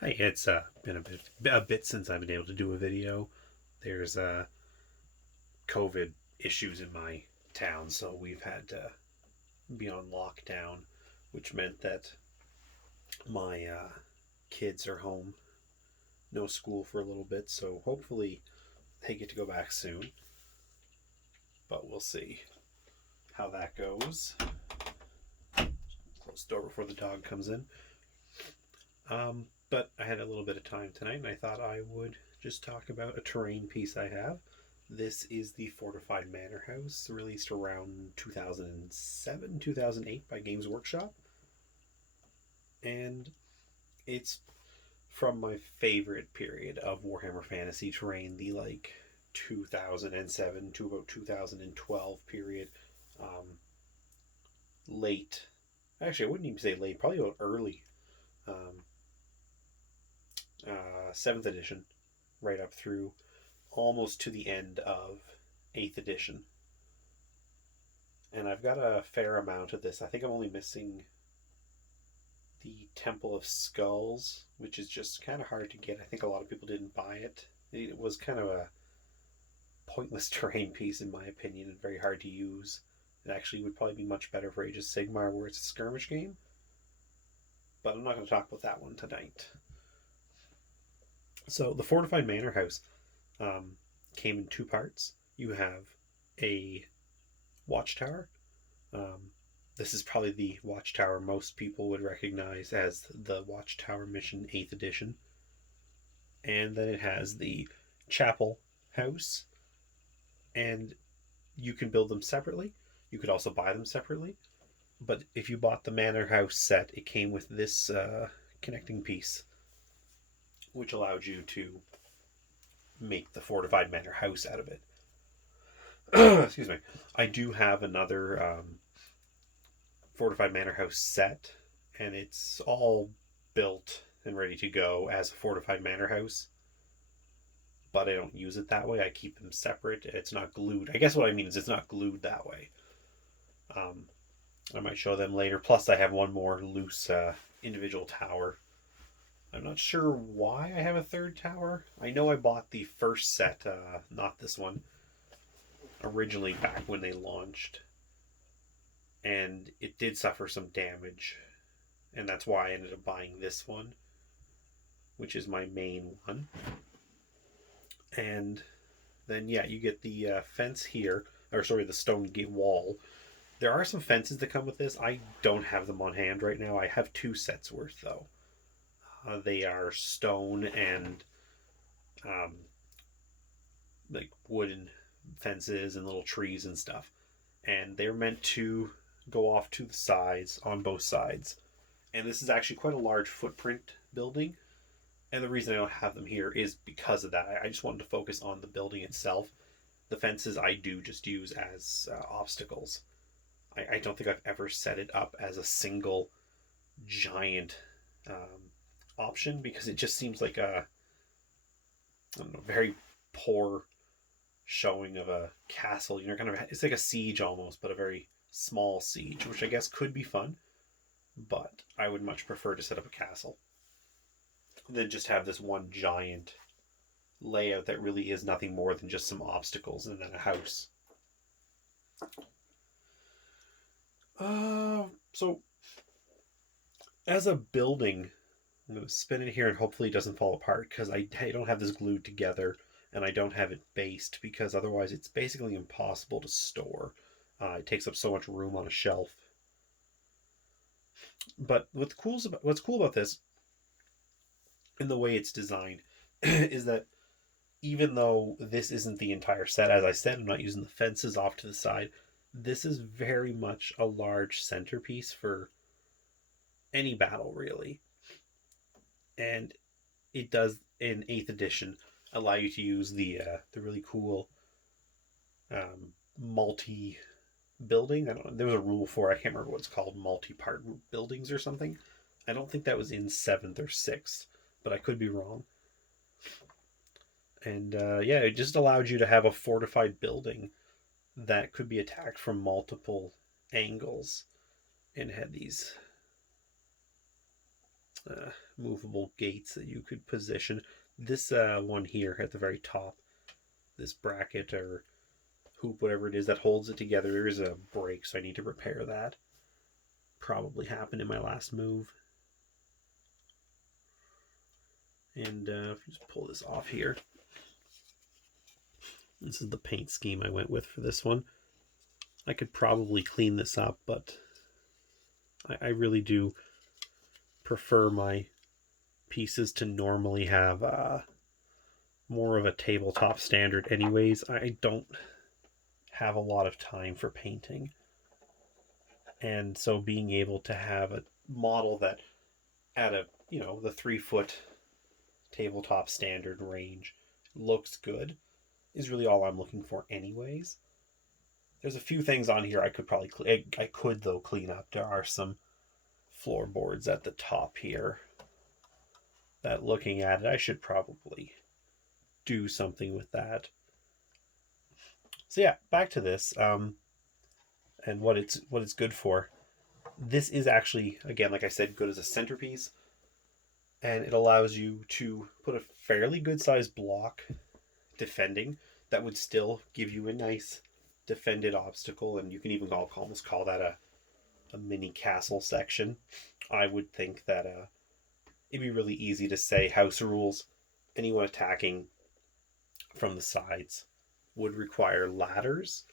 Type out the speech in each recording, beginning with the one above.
Hi, it's been a bit since I've been able to do a video. There's COVID issues in my town, so we've had to be on lockdown, which meant that my kids are home, no school for a little bit. So hopefully they get to go back soon, but we'll see how that goes. Close the door before the dog comes in. But I had a little bit of time tonight, and I thought I would just talk about a terrain piece I have. This is the Fortified Manor House, released around 2007, 2008 by Games Workshop. And it's from my favorite period of Warhammer Fantasy terrain, the 2007 to about 2012 period. Um, late, actually, I wouldn't even say late, probably about early um, 7th edition, right up through almost to the end of 8th edition. And I've got a fair amount of this. I think I'm only missing the Temple of Skulls, which is just kind of hard to get. I think a lot of people didn't buy it. It was kind of a pointless terrain piece, in my opinion, and very hard to use. It actually would probably be much better for Age of Sigmar, where it's a skirmish game. But I'm not going to talk about that one tonight. So, the Fortified Manor House um, came in two parts. You have a watchtower. Um, this is probably the watchtower most people would recognize as the Watchtower Mission 8th edition. And then it has the chapel house, and you can build them separately. You could also buy them separately. But if you bought the Manor House set, it came with this connecting piece, which allowed you to make the Fortified Manor House out of it. Excuse me. I do have another Fortified Manor House set, and it's all built and ready to go as a Fortified Manor House. But I don't use it that way. I keep them separate. It's not glued. I guess what I mean is it's not glued that way. Um, I might show them later. Plus, I have one more loose individual tower. I'm not sure why I have a third tower. I know I bought the first set, not this one, originally back when they launched, and it did suffer some damage, and that's why I ended up buying this one, which is my main one. And then yeah, you get the fence here, or sorry, the stone gate wall. There are some fences that come with this. I don't have them on hand right now. I have two sets worth though. They are stone and um, like wooden fences and little trees and stuff, and they're meant to go off to the sides on both sides. And this is actually quite a large footprint building. And the reason I don't have them here is because of that. I just wanted to focus on the building itself. The fences I do just use as obstacles. I don't think I've ever set it up as a single giant option because it just seems like a I don't know, very poor showing of a castle. Kind of it's like a siege almost, but a very small siege, which I guess could be fun. But I would much prefer to set up a castle than just have this one giant layout that really is nothing more than just some obstacles and then a house. So as a building, I'm going to spin it here and hopefully it doesn't fall apart because I don't have this glued together and I don't have it based because otherwise it's basically impossible to store. It takes up so much room on a shelf. But what's cool about this in the way it's designed is that even though this isn't the entire set, as I said, I'm not using the fences off to the side. This is very much a large centerpiece for any battle, really. And it does in 8th edition allow you to use the really cool multi building. I don't know. There was a rule for it. I can't remember what it's called, multi part buildings or something. I don't think that was in 7th or 6th, but I could be wrong. And yeah, it just allowed you to have a fortified building that could be attacked from multiple angles and had these movable gates that you could position. This one here at the very top, this bracket or hoop, whatever it is that holds it together, there is a break, so I need to repair that. Probably happened in my last move. And just pull this off here. This is the paint scheme I went with for this one. I could probably clean this up, but I really do prefer my pieces to normally have more of a tabletop standard anyways. I don't have a lot of time for painting. And so being able to have a model that at a, the 3-foot tabletop standard range looks good is really all I'm looking for anyways. There's a few things on here I could probably clean up. There are some floorboards at the top here that, looking at it, I should probably do something with that. So yeah, back to this and what it's good for. This is actually, again, like I said, good as a centerpiece, and it allows you to put a fairly good sized block defending that would still give you a nice defended obstacle, and you can even almost call that a mini castle section. I would think that it'd be really easy to say house rules. Anyone attacking from the sides would require ladders,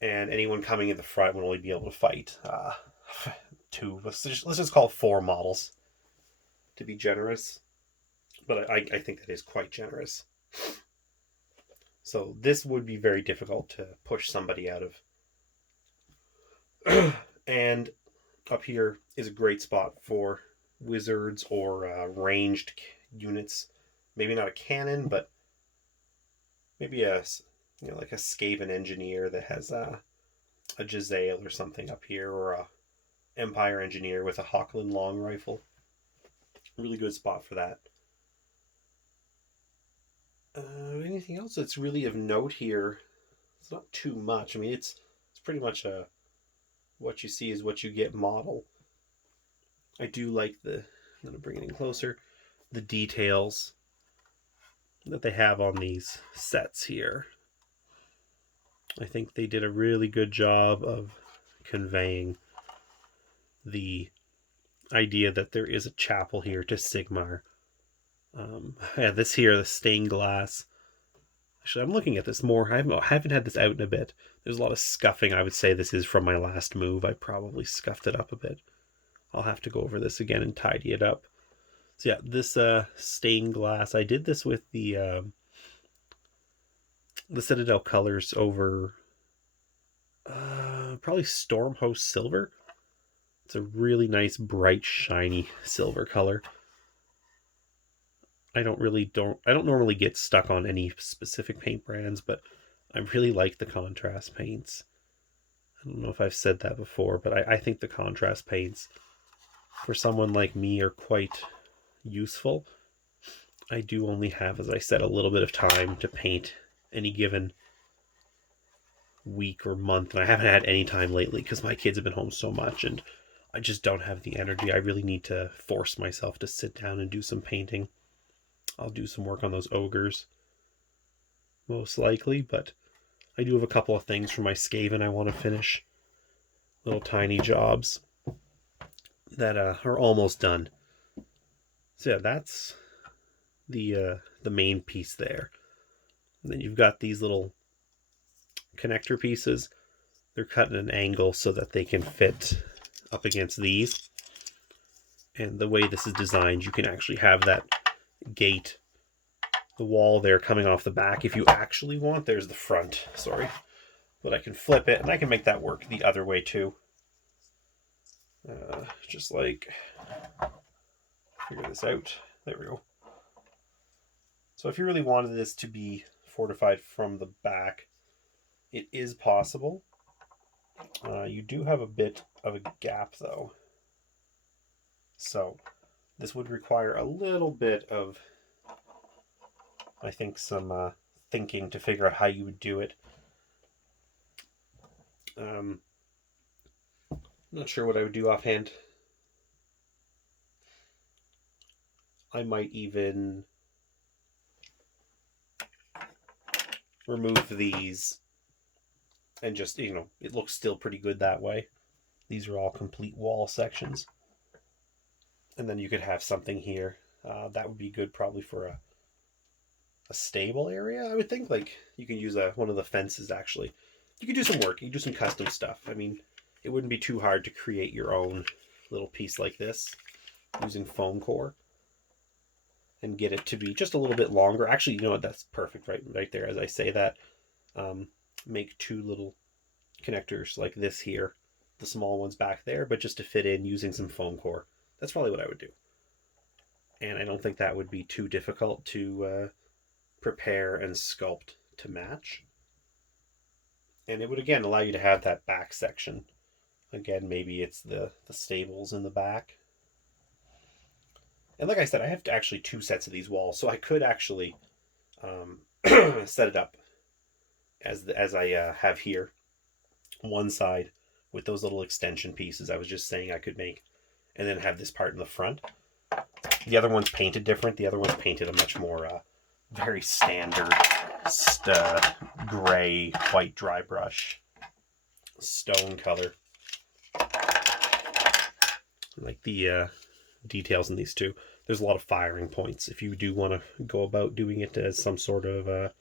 and anyone coming in the front would only be able to fight two. Let's just call it 4 models to be generous, but I think that is quite generous. So this would be very difficult to push somebody out of. And up here is a great spot for wizards or ranged units. Maybe not a cannon, but maybe like a Skaven engineer that has a Jezzail or something up here, or a Empire engineer with a Hochland long rifle. Really good spot for that. Anything else that's really of note here? It's not too much. I mean, it's pretty much what you see is what you get model. I do like I'm going to bring it in closer, the details that they have on these sets here. I think they did a really good job of conveying the idea that there is a chapel here to Sigmar. This here, the stained glass. Actually, I'm looking at this more. I haven't had this out in a bit. There's a lot of scuffing. I would say this is from my last move. I probably scuffed it up a bit. I'll have to go over this again and tidy it up. So yeah, this stained glass. I did this with the Citadel colors over probably Stormhost Silver. It's a really nice, bright, shiny silver color. I don't normally get stuck on any specific paint brands, but I really like the contrast paints. I don't know if I've said that before, but I think the contrast paints for someone like me are quite useful. I do only have, as I said, a little bit of time to paint any given week or month, and I haven't had any time lately because my kids have been home so much and I just don't have the energy. I really need to force myself to sit down and do some painting. I'll do some work on those ogres, most likely, but I do have a couple of things for my Skaven I want to finish. Little tiny jobs that are almost done. So yeah, that's the main piece there. And then you've got these little connector pieces. They're cut at an angle so that they can fit up against these. And the way this is designed, you can actually have that gate, the wall there coming off the back if you actually want. There's the front, sorry. But I can flip it and I can make that work the other way too. Just like, figure this out. There we go. So if you really wanted this to be fortified from the back, it is possible. You do have a bit of a gap though. So this would require a little bit of, I think, some thinking to figure out how you would do it. Not sure what I would do offhand. I might even remove these and just, it looks still pretty good that way. These are all complete wall sections. And then you could have something here. That would be good probably for a stable area, I would think. Like, you can use one of the fences, actually. You could do some work. You could do some custom stuff. I mean, it wouldn't be too hard to create your own little piece like this using foam core and get it to be just a little bit longer. Actually, you know what? That's perfect right there. As I say that, make two little connectors like this here, the small ones back there, but just to fit in using some foam core. That's probably what I would do. And I don't think that would be too difficult to prepare and sculpt to match. And it would, again, allow you to have that back section. Again, maybe it's the stables in the back. And like I said, I have actually two sets of these walls, so I could actually set it up as I have here. One side with those little extension pieces I was just saying I could make, and then have this part in the front. The other one's painted different. The other one's painted a much more very standard gray, white dry brush stone color. Like the details in these two. There's a lot of firing points if you do want to go about doing it as some sort of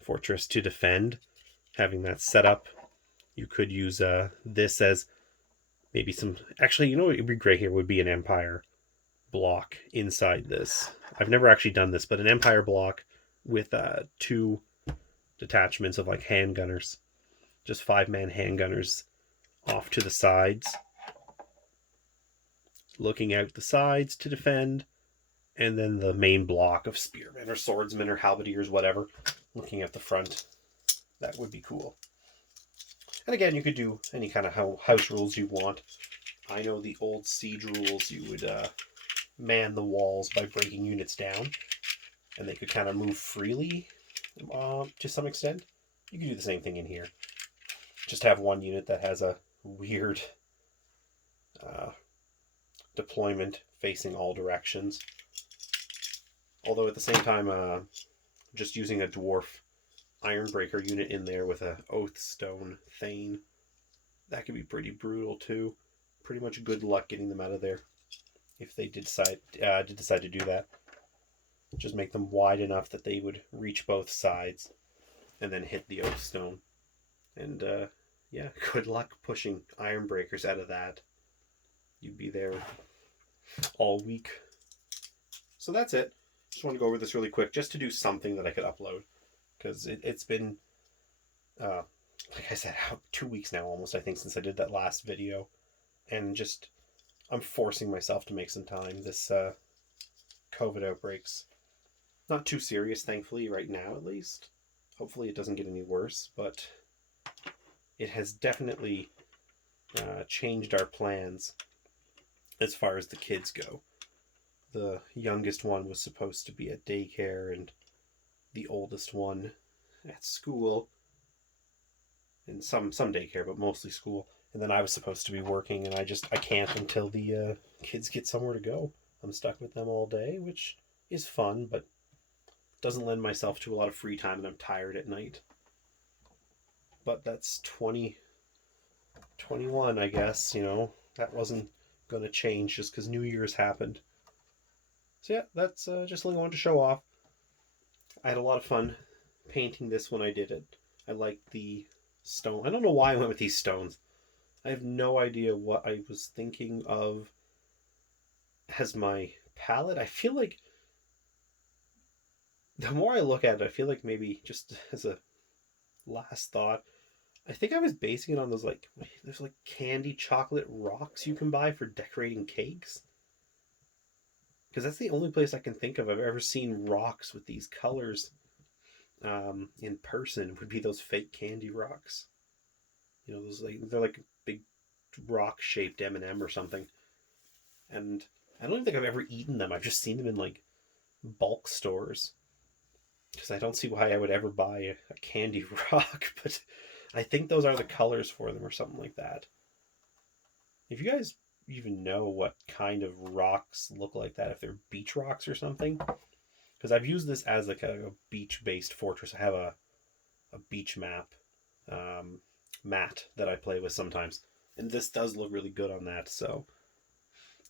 fortress to defend. Having that set up, you could use this as maybe some. Actually, you know what would be great here would be an empire block inside this. I've never actually done this, but an empire block with two detachments of like handgunners, just 5-man handgunners off to the sides, looking out the sides to defend, and then the main block of spearmen or swordsmen or halberdiers, whatever, looking at the front. That would be cool. And again, you could do any kind of house rules you want. I know the old siege rules, you would man the walls by breaking units down, and they could kind of move freely to some extent. You could do the same thing in here. Just have one unit that has a weird deployment facing all directions. Although at the same time, just using a dwarf Ironbreaker unit in there with a Oathstone Thane, that could be pretty brutal too. Pretty much good luck getting them out of there if they did decide to do that. Just make them wide enough that they would reach both sides and then hit the Oathstone. And yeah, good luck pushing Ironbreakers out of that. You'd be there all week. So that's it. Just want to go over this really quick just to do something that I could upload. Because it's been, like I said, 2 weeks now almost, I think, since I did that last video. And just, I'm forcing myself to make some time. This COVID outbreak's not too serious, thankfully, right now at least. Hopefully it doesn't get any worse, but it has definitely changed our plans as far as the kids go. The youngest one was supposed to be at daycare, and the oldest one at school, and some daycare, but mostly school. And then I was supposed to be working, and I can't until the kids get somewhere to go. I'm stuck with them all day, which is fun, but doesn't lend myself to a lot of free time, and I'm tired at night. But that's 2021, I guess. That wasn't going to change just because New Year's happened. So yeah, that's just something I wanted to show off. I had a lot of fun painting this when I did it. I liked the stone. I don't know why I went with these stones. I have no idea what I was thinking of as my palette. I feel like the more I look at it, I feel like maybe just as a last thought, I think I was basing it on there's like candy chocolate rocks you can buy for decorating cakes. Because that's the only place I can think of I've ever seen rocks with these colors in person, would be those fake candy rocks. Those they're like big rock shaped M&M or something. And I don't even think I've ever eaten them. I've just seen them in like bulk stores. Because I don't see why I would ever buy a candy rock, but I think those are the colors for them or something like that. If you guys even know what kind of rocks look like that, if they're beach rocks or something. Because I've used this as like a beach-based fortress. I have a beach um, mat that I play with sometimes, and this does look really good on that. So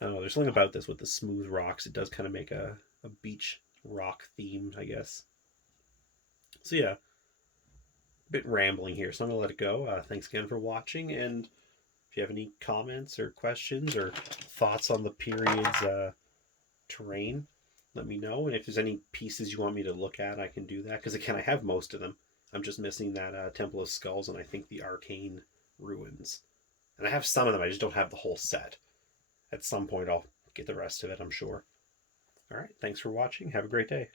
I don't know. There's something about this with the smooth rocks. It does kind of make a beach rock theme, I guess. So yeah, a bit rambling here, so I'm gonna let it go. Thanks again for watching, and if you have any comments or questions or thoughts on the period's terrain, let me know. And if there's any pieces you want me to look at, I can do that. Because again, I have most of them. I'm just missing that Temple of Skulls and I think the Arcane Ruins. And I have some of them. I just don't have the whole set. At some point, I'll get the rest of it, I'm sure. All right. Thanks for watching. Have a great day.